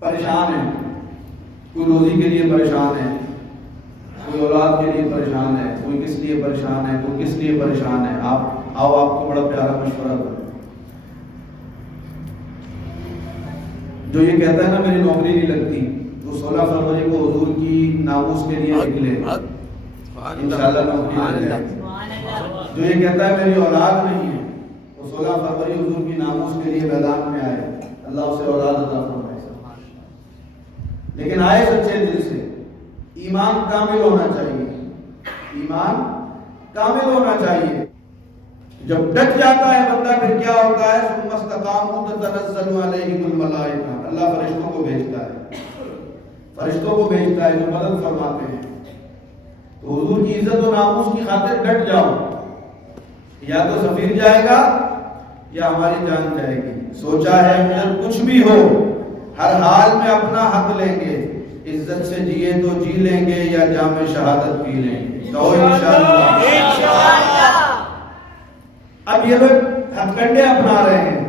پریشان ہیں، کوئی روزی کے لیے پریشان ہے، کوئی اولاد کے لیے پریشان ہے، کوئی کس لیے پریشان ہے، کوئی کس لیے پریشان ہے. آپ کو بڑا پیارا مشورہ دو. جو یہ کہتا ہے نا میری نوکری نہیں لگتی، وہ 16 فروری کو حضور کی ناموس کے لیے نکلے، انشاءاللہ نوکری لگ جائے. جو یہ کہتا ہے میری اولاد نہیں ہے، وہ 16 فروری حضور کی ناموس کے لیے میدان میں آئے، اللہ اسے اولاد عطا فرمائے. لیکن آئے سچے دل سے. ایمان کامل ہونا چاہیے، ایمان کامل ہونا چاہیے. جب ڈٹ جاتا ہے بندہ پھر کیا ہوتا ہے؟ ثم استقاموا تتنزل علیہم الملائکہ، اللہ فرشتوں کو بھیجتا ہے، فرشتوں کو بھیجتا ہے جو مدد فرماتے ہیں. تو حضور کی عزت و ناموس کی خاطر ڈٹ جاؤ، یا تو سفیر جائے گا یا ہماری جان جائے گی. سوچا ہے اگر کچھ بھی ہو ہر حال میں اپنا حق لیں گے، عزت سے جیے تو جی لیں گے یا جام شہادت پی لیں گے. کہو انشاءاللہ. اب یہ لوگ ہتھ کنڈے اپنا رہے ہیں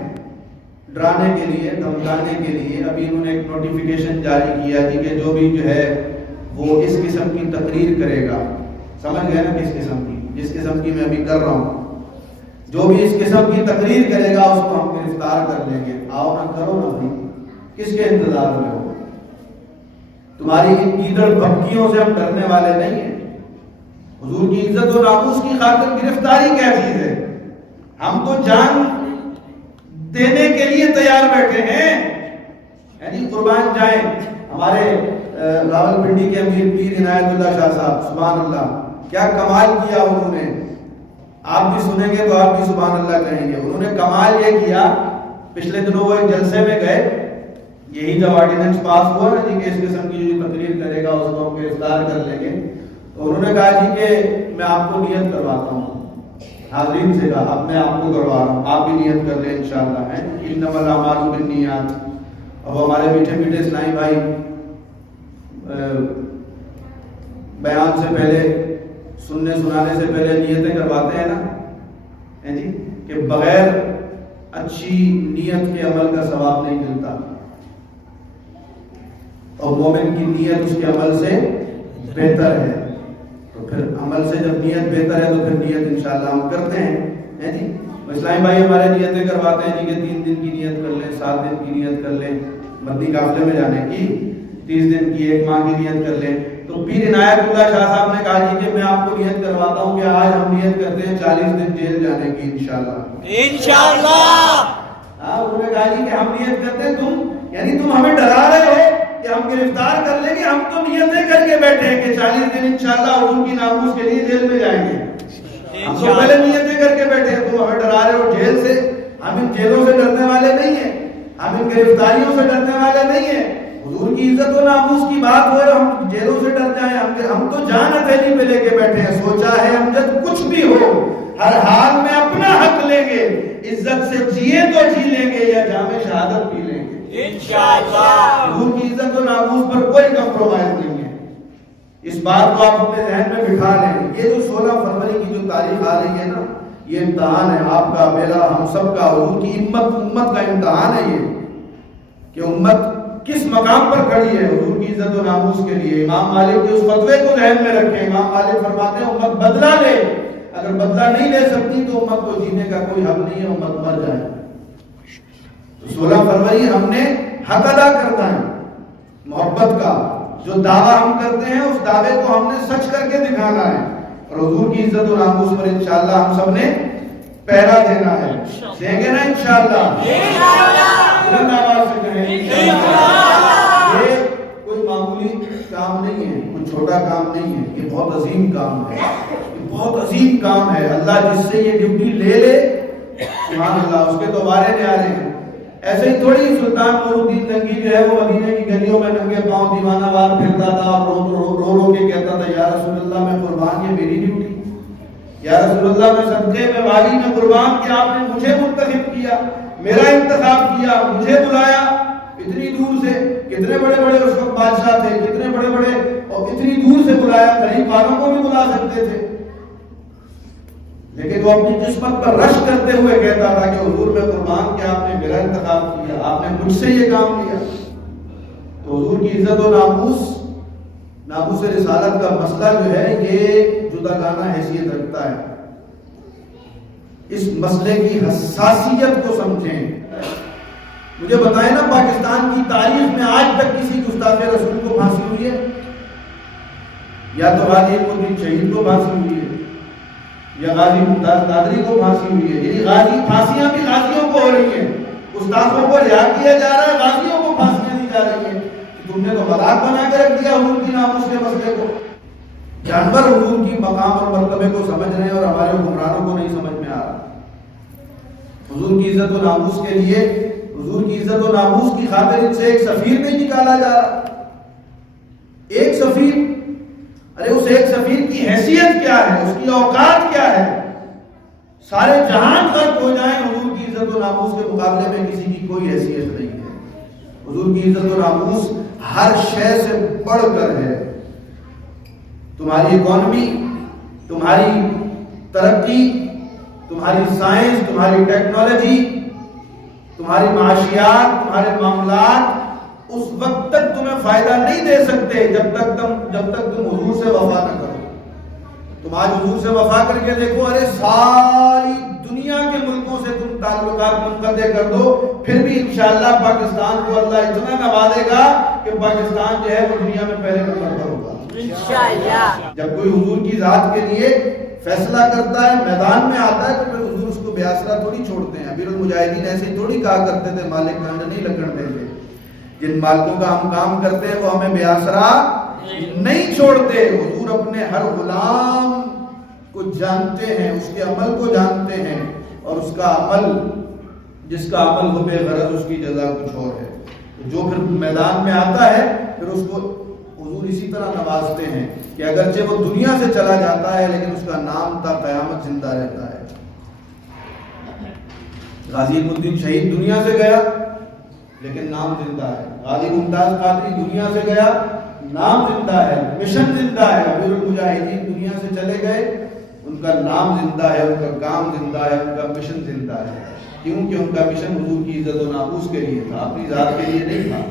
ڈرانے کے لیے، دھمکانے کے لیے. ابھی انہوں نے ایک نوٹیفیکیشن جاری کیا تھی کہ جو بھی جو ہے وہ اس قسم کی تقریر کرے گا. سمجھ گئے نا کس قسم کی؟ جس قسم کی میں ابھی کر رہا ہوں. جو بھی اس قسم کی تقریر کرے گا اس کو ہم گرفتار کر لیں گے. آؤ نہ کرو نا بھائی، کس کے انتظار میں ہو؟ تمہاری ان گیدڑ بھبکیوں سے ہم ڈرنے والے نہیں ہیں. حضور کی عزت و ناموس کی خاطر گرفتاری کیا چیز ہے؟ ہم تو جان دینے کے لیے تیار بیٹھے ہیں، یعنی قربان جائیں. ہمارے راولپنڈی کے امیر پیر عنایت اللہ شاہ صاحب، سبحان اللہ، کیا کمال کیا انہوں نے. آپ بھی سنیں گے تو آپ بھی سبحان اللہ کہیں گے. انہوں نے کمال یہ کیا، پچھلے دنوں وہ ایک جلسے میں گئے، یہی جب آرڈیننس پاس ہوا نا جی کہ اس قسم کی جو تقریر کرے گا اس کو ہم گرفتار کر لیں گے، تو انہوں نے کہا جی کہ میں آپ کو نیت کرواتا ہوں. حاضرین سے کہا اب میں آپ کو کروا رہا ہوں، آپ بھی نیت کر لیں انشاءاللہ. ہے انما الاعمال بالنیات. اب ہمارے میٹھے میٹھے اسلامی بھائی بیان سے پہلے، سننے سنانے سے پہلے نیتیں کرواتے ہیں نا جی، کہ بغیر اچھی نیت کے عمل کا ثواب نہیں ملتا، اور مومن کی نیت اس کے عمل سے بہتر ہے. تو پھر عمل سے جب نیت بہتر ہے تو پھر نیت انشاءاللہ ہم کرتے ہیں جی. اسلامی بھائی ہمارے نیتیں کرواتے ہیں جی کہ 3 دن کی نیت کر لیں، 7 دن کی نیت کر لیں، مدنی قافلے میں جانے کی، 30 دن کی، 1 ماہ کی نیت کر لیں. تو پیر عنایت اللہ شاہ صاحب نے کہا جی کہ میں آپ کو نیت کرواتا ہوں کہ آج ہم نیت کرتے ہیں 40 دن جیل جانے کی انشاءاللہ. ہاں انہوں نے کہا جی کہ ہم نیت کرتے ہیں، تم ہمیں ڈرا رہے ہو کہ ہم گرفتار کر لیں گے. ہم تو نیتیں کر کے بیٹھے ہیں کہ 40 دن انشاءاللہ حضور کی ناموس کے لیے جیل میں جائیں گے. ہم تو پہلے نیتیں کر کے بیٹھے ہیں، تم ہمیں ڈرا رہے ہو جیل سے. ہم ان جیلوں سے ڈرنے والے نہیں ہیں، ہم ان گرفتاریوں سے ڈرنے والے نہیں ہیں. حضور کی عزت و ناموس کی بات ہو رہی، ہم جیلوں سے ڈر جائیں؟ ہم تو جان ہتھیلی پہ لے کے بیٹھے ہیں. سوچا ہے ہم جب کچھ بھی ہو ہر حال میں اپنا حق لیں گے، عزت سے جیے تو جی لیں گے یا جام شہادت پی لیں گے انشاءاللہ. حضور کی عزت و ناموس پر کوئی کمپرومائز نہیں ہے. اس بات کو آپ اپنے ذہن میں بٹھا لیں. یہ جو 16 فروری کی جو تاریخ آ رہی ہے نا، یہ امتحان ہے آپ کا، میرا، ہم سب کا. حضور کی امت کا امتحان ہے یہ کہ امت کس مقام پر کھڑی ہے حضور کی عزت و ناموس کے لیے. امام مالک کے اس فتوے کو ذہن میں رکھیں. امام مالک فرماتے ہیں امت بدلہ لے، اگر بدلہ نہیں لے سکتی تو امت کو جینے کا کوئی حق نہیں ہے، امت مر جائے. تو 16 فروری ہم نے حق ادا کرنا ہے محبت کا. جو دعویٰ ہم کرتے ہیں اس دعوے کو ہم نے سچ کر کے دکھانا ہے، اور حضور کی عزت و ناموس پر انشاءاللہ ہم سب نے پہرا دینا ہے. دیں گے نا انشاءاللہ؟ بلند آواز سے کہیں انشاءاللہ. یہ کوئی معمولی کام نہیں ہے، کوئی چھوٹا کام نہیں ہے، یہ بہت عظیم کام ہے، یہ بہت عظیم کام ہے. اللہ جس سے یہ ڈیوٹی لے لے، سبحان اللہ، اس کے تو وارے نیارے ہیں. ایسے ہی تھوڑی سلطان نور الدین زنگی جو ہے وہ مدینے کی گلیوں میں ننگے پاؤں دیوانہ وار پھرتا تھا اور رو کے کہتا تھا یا رسول اللہ میں قربان، یہ میری ڈیوٹی. یا رسول اللہ میں صدقے میں والی میں قربان کہ آپ نے مجھے منتخب کیا، میرا انتخاب کیا، مجھے بلایا اتنی دور سے. کتنے بڑے بڑے اس وقت بادشاہ تھے، کتنے بڑے بڑے، اور اتنی دور سے بلایا. غریب والوں کو بھی بلا سکتے تھے، لیکن وہ اپنی قسمت پر رشک کرتے ہوئے کہتا تھا کہ حضور میں قربان کہ آپ نے میرا انتخاب کیا، آپ نے مجھ سے یہ کام لیا. تو حضور کی عزت و ناموس رسالت کا مسئلہ جو ہے یہ جداگانہ حیثیت رکھتا ہے. اس مسئلے کی حساسیت کو سمجھیں. مجھے بتائیں نا پاکستان کی تاریخ میں آج تک کسی گستاخ رسول کو پھانسی ہوئی ہے؟ یا تو غازی الدین شہید کو پھانسی ہوئی ہے یا غازی ممتاز قادری کو پھانسی ہوئی ہے. یعنی پھانسیاں بھی غازیوں کو ہو رہی ہیں. گستاخوں کو رہا کیا جا رہا ہے, غازیوں کو پھانسیاں دی جا رہی ہیں. تم نے تو مذاق بنا کے رکھ دیا حضور کی ناموس کے مسئلے کو. جانور حضور کی مقام اور مرتبے کو سمجھ رہے ہیں اور ہمارے حکمرانوں کو نہیں سمجھ میں آ رہا. حضور کی عزت و ناموس کے لیے, حضور کی عزت و ناموس کی خاطر ان سے ایک سفیر نہیں نکالا جا رہا. ایک سفیر, ارے اس ایک سفیر کی حیثیت کیا ہے, اس کی اوقات کیا ہے؟ سارے جہان غرق ہو جائیں, حضور کی عزت و ناموس کے مقابلے میں کسی کی کوئی حیثیت نہیں ہے. حضور کی عزت و ناموس ہر شے سے بڑھ کر ہے. تمہاری اکانومی, تمہاری ترقی, تمہاری سائنس, تمہاری ٹیکنالوجی, تمہاری معاشیات, تمہارے معاملات اس وقت تک تمہیں فائدہ نہیں دے سکتے جب تک تم حضور سے وفا نہ کرو. تم آج حضور سے وفا کر کے دیکھو, ارے ساری دنیا کے ملکوں سے تم تعلقات منقطع کر دو, پھر بھی انشاءاللہ پاکستان کو اللہ اتنا نوازے گا کہ پاکستان جو ہے وہ دنیا میں پہلے نمبر پر ہوگا انشاءاللہ. جب کوئی حضور کی ذات کے لیے فیصلہ کرتا ہے, میدان میں آتا ہے, تو پھر حضور اس کو بے آسرا تھوڑی چھوڑتے ہیں. امیر المجاہدین ایسے ہی تھوڑی کہا کرتے تھے مالک کھنڈ نہیں لگن دیں گے. جن مالکوں کا ہم کام کرتے ہیں وہ ہمیں بے آسرا نہیں چھوڑتے. حضور اپنے ہر غلام کو جانتے ہیں, اس کے عمل کو جانتے ہیں, اور اس کا عمل, جس کا عمل ہو بے غرض, اس کی جزا کچھ اور ہے. جو پھر میدان میں آتا ہے پھر اس کو حضور اسی طرح نوازتے ہیں کہ اگرچہ وہ دنیا سے چلا جاتا ہے لیکن اس کا نام تا قیامت زندہ رہتا ہے. غازی الدین شہید دنیا سے گیا لیکن نام زندہ ہے. غازی ممتاز قادری دنیا سے گیا, نام زندہ ہے, مشن زندہ ہے. امیر المجاہدین دنیا سے چلے گئے, ان کا نام زندہ ہے, ان کا کام زندہ ہے, ان کا مشن زندہ ہے. کیونکہ ان کا مشن حضور کی عزت و ناموس کے لیے تھا, اپنی ذات کے لیے نہیں تھا.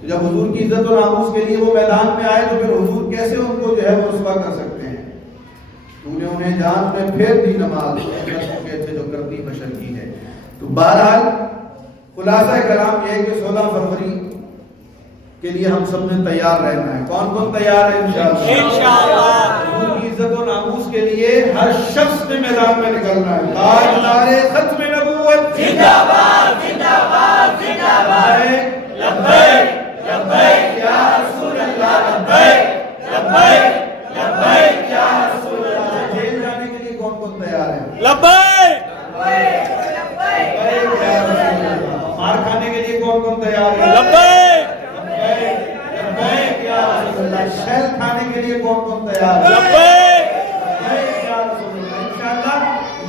تو جب حضور کی عزت و ناموس کے لیے وہ میدان میں آئے تو پھر حضور کیسے ان کو جو ہے وہ رسوا کر سکتے ہیں؟ تو نے انہیں جان میں پھیر دی نماز, کہتے جو کرتی بشر کی ہے. تو بہرحال خلاصہ کلام یہ ہے کہ 16 فروری کے لیے ہم سب نے تیار رہنا ہے. کون کون تیار ہے؟ انشاءاللہ. حضور کی عزت و ناموس کے لیے ہر شخص نے میدان میں نکلنا ہے. تاجدار ختم نبوت زندہ باد, زندہ باد, زندہ باد. لبیک لبیک یا رسول اللہ, لبیک لبیک لبیک یا رسول اللہ. جیل جانے کے لیے کون کون تیار ہے؟ لبیک لبیک لبیک یا رسول اللہ. مار کھانے کے لیے کون کون تیار ہے؟ لبیک لبیک لبیک یا رسول اللہ. شہر کھانے کے لیے کون کون تیار ہے؟ لبیک لبیک یا رسول اللہ. انشاءاللہ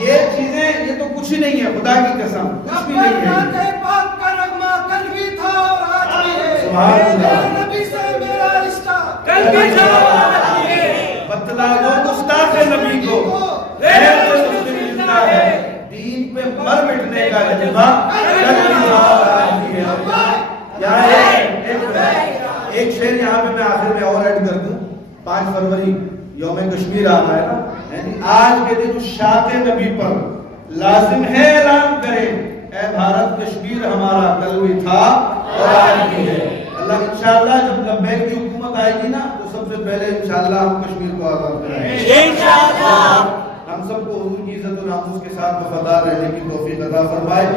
یہ چیزیں, یہ تو کچھ ہی نہیں ہے, خدا کی قسم کچھ بھی نہیں ہے. سبحان اللہ. نبی سے میرا رشتہ کل بھی بتلا دو گستاخ نبی کو, غیر مسلم زندہ ہے, دین پہ مر مٹنے کا جذبہ کل بھی ایک شعر یہاں پہ میں آخر میں اور ایڈ کر دوں. 5 فروری یوم کشمیر آ رہا ہے نا, یعنی آج کے دن شاق نبی پر لازم ہے اعلان کریں, اے بھارت کشمیر ہمارا کل بھی تھا اور آج بھی ہے. اللہ انشاءاللہ جب لبیک کی حکومت آئے گی نا تو سب سے پہلے انشاءاللہ ہم کشمیر کو آزاد کرائیں گے انشاءاللہ. ہم سب کو حضور کی عزت و ناموس کے ساتھ وفادار رہنے کی توفیق عطا فرمائے.